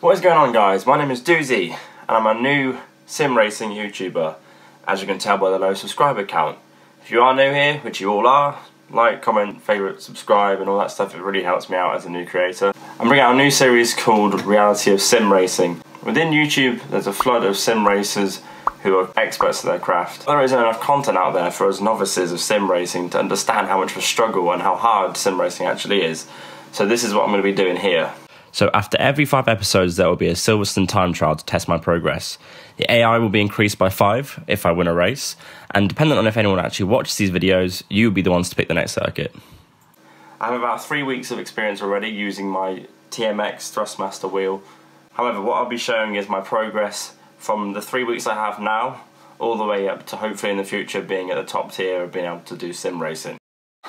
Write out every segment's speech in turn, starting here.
What is going on, guys? My name is Doozy and I'm a new sim racing YouTuber, as you can tell by the low subscriber count. If you are new here, which you all are, like, comment, favourite, subscribe and all that stuff. It really helps me out as a new creator. I'm bringing out a new series called Reality of Sim Racing. Within YouTube there's a flood of sim racers who are experts at their craft. There isn't enough content out there for us novices of sim racing to understand how much of a struggle and how hard sim racing actually is. So this is what I'm going to be doing here. So after every 5 episodes there will be a Silverstone time trial to test my progress. The AI will be increased by 5 if I win a race, and depending on if anyone actually watches these videos, you'll be the ones to pick the next circuit. I have about 3 weeks of experience already using my TMX Thrustmaster wheel. However, what I'll be showing is my progress from the 3 weeks I have now all the way up to hopefully in the future being at the top tier of being able to do sim racing.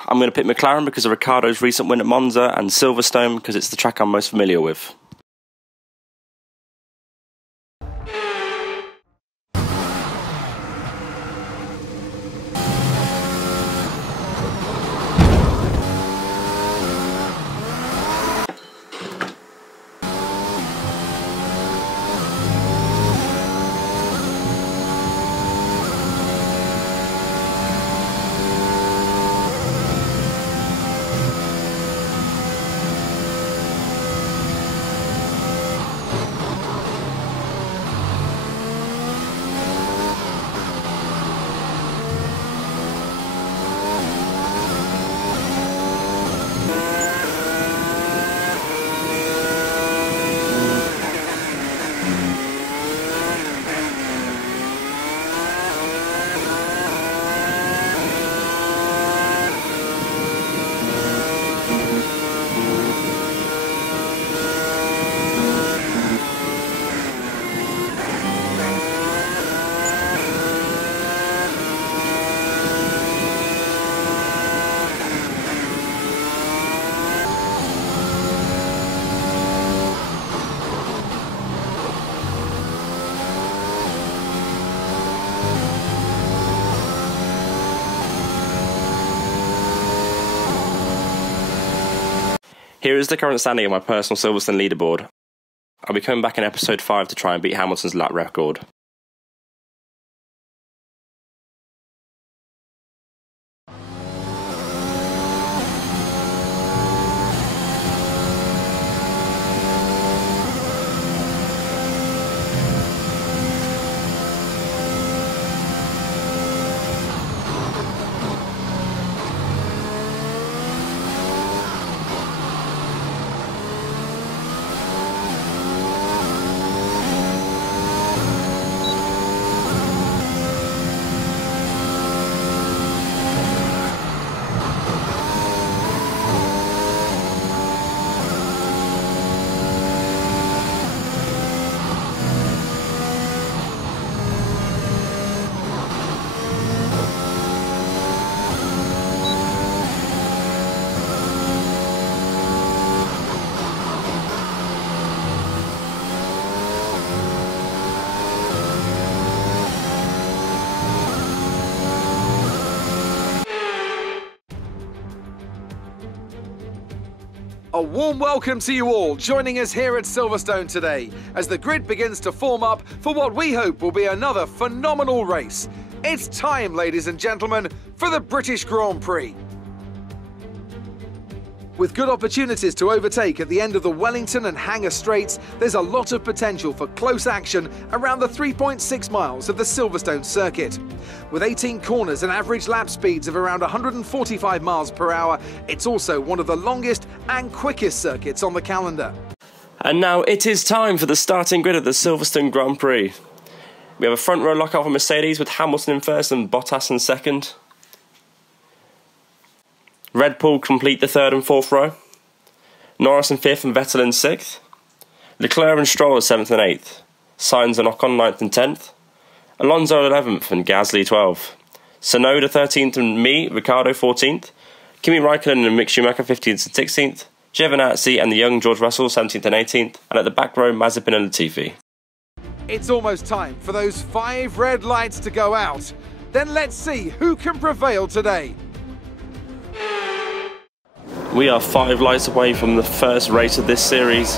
I'm going to pick McLaren because of Ricciardo's recent win at Monza, and Silverstone because it's the track I'm most familiar with. Here is the current standing of my personal Silverstone leaderboard. I'll be coming back in episode 5 to try and beat Hamilton's lap record. A warm welcome to you all joining us here at Silverstone today as the grid begins to form up for what we hope will be another phenomenal race. It's time, ladies and gentlemen, for the British Grand Prix. With good opportunities to overtake at the end of the Wellington and Hangar Straights, there's a lot of potential for close action around the 3.6 miles of the Silverstone circuit. With 18 corners and average lap speeds of around 145 miles per hour, it's also one of the longest and quickest circuits on the calendar. And now it is time for the starting grid of the Silverstone Grand Prix. We have a front row lockout for Mercedes with Hamilton in first and Bottas in second. Red Bull complete the 3rd and 4th row. Norris in 5th and Vettel in 6th. Leclerc and Stroll are 7th and 8th. Sainz and Ocon 9th and 10th. Alonso 11th and Gasly 12th. Tsunoda 13th and Ricciardo 14th. Kimi Raikkonen and Mick Schumacher 15th and 16th. Giovinazzi and the young George Russell 17th and 18th. And at the back row, Mazepin and Latifi. It's almost time for those 5 red lights to go out. Then let's see who can prevail today. We are 5 lights away from the first race of this series.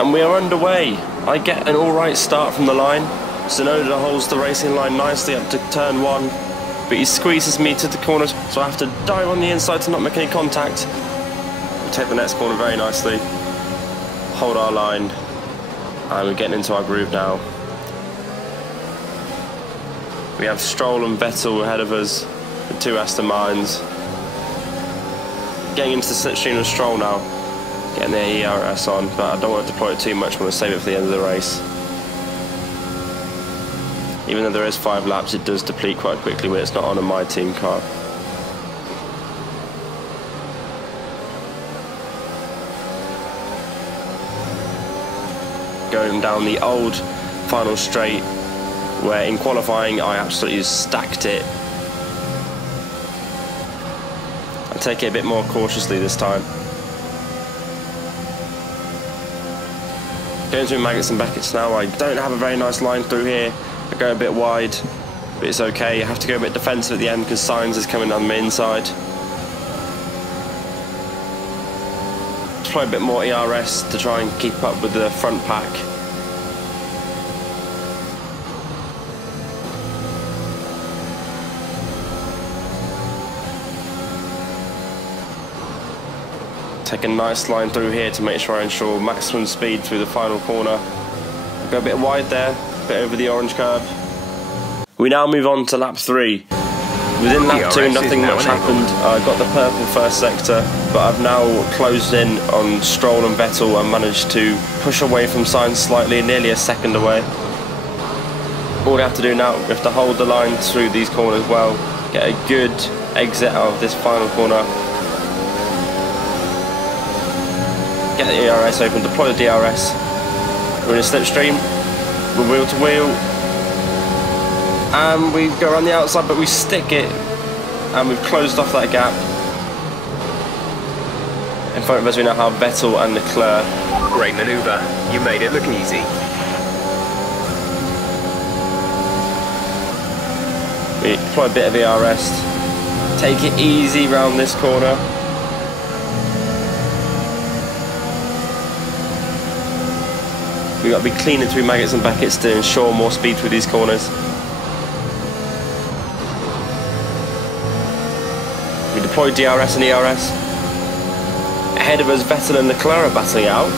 And we are underway. I get an alright start from the line. Sonoda holds the racing line nicely up to turn 1, but he squeezes me to the corners, so I have to dive on the inside to not make any contact. We take the next corner very nicely, hold our line, and we're getting into our groove now. We have Stroll and Vettel ahead of us, the 2 Aston Martins. Getting into the slipstream of Stroll now, getting the ERS on, but I don't want to deploy it too much, I want to save it for the end of the race. Even though there is 5 laps, it does deplete quite quickly when it's not on a My Team car. Going down the old final straight, where in qualifying I absolutely stacked it. I take it a bit more cautiously this time. Going through Maggots and Becketts now, I don't have a very nice line through here. I go a bit wide, but it's okay. I have to go a bit defensive at the end because Sainz is coming on the inside. Try a bit more ERS to try and keep up with the front pack. Take a nice line through here to make sure I ensure maximum speed through the final corner. Go a bit wide there, a bit over the orange curb. We now move on to lap 3. Within lap 2 nothing much happened. I got the purple first sector, but I've now closed in on Stroll and Vettel and managed to push away from Sainz slightly, nearly a second away. All we have to do now, we have to hold the line through these corners well, get a good exit out of this final corner. Get the ERS open, deploy the DRS. We're in a slipstream, we're wheel to wheel, and we go around the outside, but we stick it, and we've closed off that gap. In front of us we now have Vettel and Leclerc. Great manoeuvre, you made it look easy. We deploy a bit of ERS, take it easy round this corner. We've got to be cleaner through Maggots and Becketts to ensure more speed through these corners. We deploy DRS and ERS. Ahead of us, Vettel and Leclerc are battling out.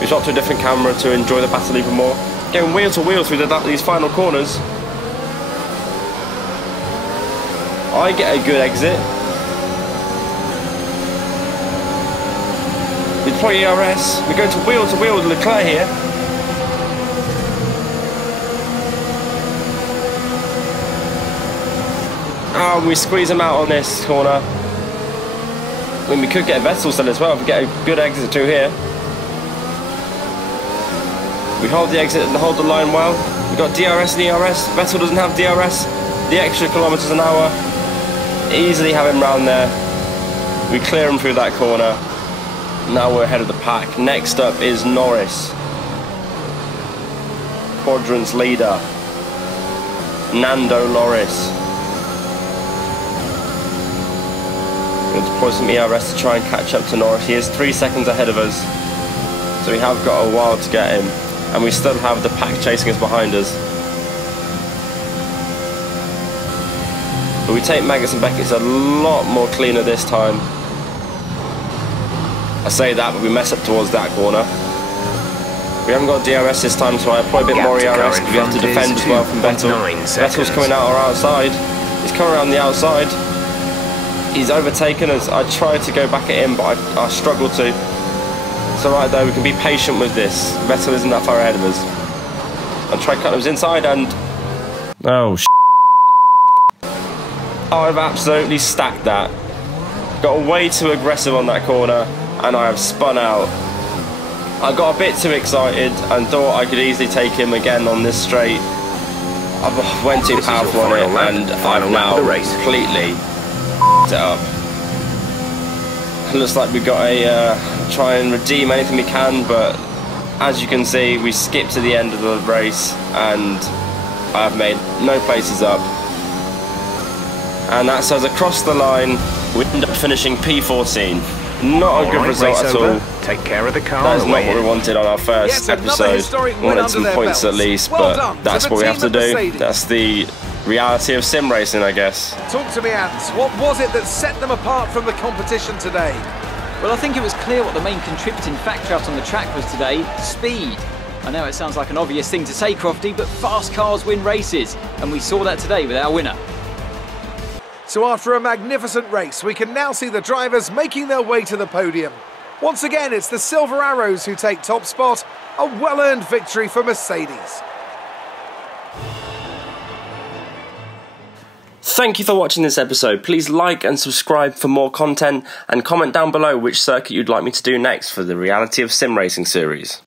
We shot to a different camera to enjoy the battle even more. Going wheel to wheel through these final corners. I get a good exit. We deploy ERS. We're going to wheel with Leclerc here. And we squeeze him out on this corner. I mean, we could get Vettel still as well if we get a good exit through here. We hold the exit and hold the line well. We've got DRS and ERS. Vettel doesn't have DRS. The extra kilometres an hour. Easily have him round there. We clear him through that corner. Now we're ahead of the pack. Next up is Norris, quadrant's leader, Nando Loris. We're going to deploy some ERS to try and catch up to Norris. He is 3 seconds ahead of us, so we have got a while to get him, and we still have the pack chasing us behind us. But we take Maggots and Becketts a lot more cleaner this time. I say that, but we mess up towards that corner. We haven't got DRS this time, so I apply a bit more ERS because we have to defend as well from Vettel. Vettel's coming out our outside. He's coming around the outside. He's overtaken us. I tried to go back at him, but I struggled to. It's alright though, we can be patient with this. Vettel isn't that far ahead of us. I'll try cutting him inside and... Oh, I've absolutely stacked that. Got way too aggressive on that corner and I have spun out. I got a bit too excited and thought I could easily take him again on this straight. I went too powerful on it and I've now completely it up. It looks like we've got to try and redeem anything we can, but as you can see we skipped to the end of the race and I've made no places up. and that says across the line we end up finishing P14. Not a good result at all. Take care of the car. That's not what we wanted on our first episode. We wanted some points at least, but that's what we have to do. That's the reality of sim racing, I guess. Talk to me, Ants. What was it that set them apart from the competition today? Well, I think it was clear what the main contributing factor out on the track was today: speed. I know it sounds like an obvious thing to say, Crofty, but fast cars win races, and we saw that today with our winner. So after a magnificent race, we can now see the drivers making their way to the podium. Once again, it's the Silver Arrows who take top spot, a well-earned victory for Mercedes. Thank you for watching this episode. Please like and subscribe for more content, and comment down below which circuit you'd like me to do next for the Reality of Sim Racing series.